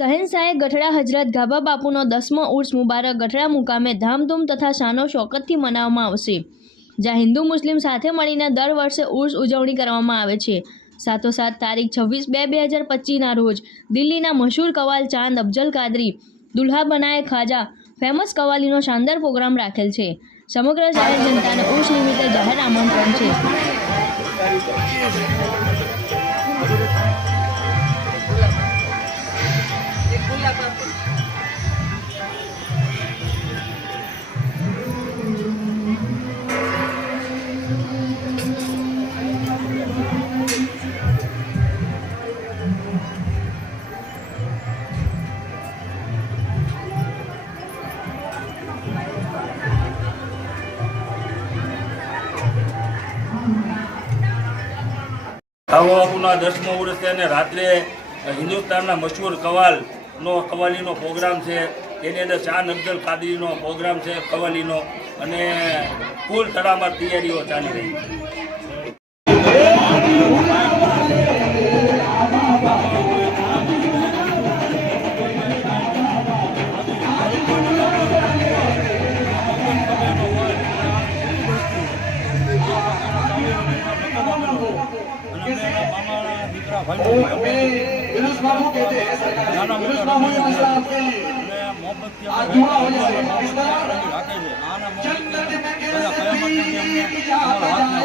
ગઠડા હજરત ગાભા બાપુનો દસમો ઉર્સ મુબારક ગઠડા મુકામે ધામધૂમ તથા શાનો શોકતથી મનાવવામાં આવશે. જ્યાં હિન્દુ મુસ્લિમ સાથે મળીને દર વર્ષે ઉર્સ ઉજવણી કરવામાં આવે છે. સાતોસાત તારીખ છવ્વીસ બે બે હજાર પચીસના રોજ દિલ્હીના મશહૂર કવાલ ચાંદ અફજલ કાદરી, દુલ્હા બનાએ ખાજા ફેમસ કવાલીનો શાનદાર પ્રોગ્રામ રાખેલ છે. સમગ્ર જાહેર જનતાને ઉર્સ નિમિત્તે જાહેર આમંત્રણ છે. આવો બાપુના દસમો વર્ષે અને રાત્રે હિન્દુસ્તાનના મશહૂર કવાલનો કવાલીનો પ્રોગ્રામ છે. તેની અંદર શાહ અફજલ કાદરીનો પ્રોગ્રામ છે કવાલીનો. અને કુલ તડામાર તૈયારીઓ ચાલી રહી છે. विनुष बाबू कहते हैं सरकार विनुष बाबू ने मसला आपके लिए आज दुआ हो जाए इस तरह जन्नत में गिर सकती कि जहाँ